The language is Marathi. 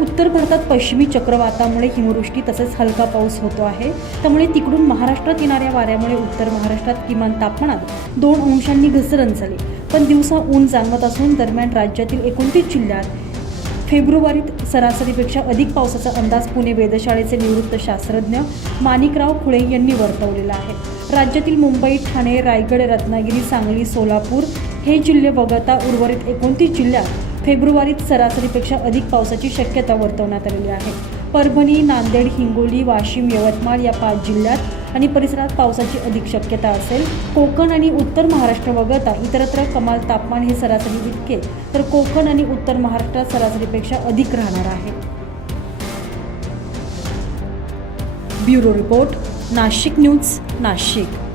उत्तर भारतात पश्चिमी चक्रवातामुळे हिमवृष्टी तसेच हलका पाऊस होतो आहे. त्यामुळे तिकडून महाराष्ट्रात येणाऱ्या वाऱ्यामुळे उत्तर महाराष्ट्रात किमान तापमानात दोन अंशांनी घसरण झाली. पण दिवसा ऊन जाणवत असून दरम्यान राज्यातील एकोणतीस जिल्ह्यात फेब्रुवारीत सरासरीपेक्षा अधिक पावसाचा अंदाज पुणे वेधशाळेचे निवृत्त शास्त्रज्ञ माणिकराव खुळे यांनी वर्तवलेला आहे. राज्यातील मुंबई ठाणे रायगड रत्नागिरी सांगली सोलापूर हे जिल्हे वगळता उर्वरित एकोणतीस जिल्ह्यात फेब्रुवारीत सरासरीपेक्षा अधिक पावसाची शक्यता वर्तवण्यात आलेली आहे. परभणी नांदेड हिंगोली वाशिम यवतमाळ या पाच जिल्ह्यात आणि परिसरात पावसाची अधिक शक्यता असेल. कोकण आणि उत्तर महाराष्ट्र वगळता इतरत्र कमाल तापमान हे सरासरी इतके तर कोकण आणि उत्तर महाराष्ट्रात सरासरीपेक्षा अधिक राहणार आहे. Bureau report Nashik news Nashik.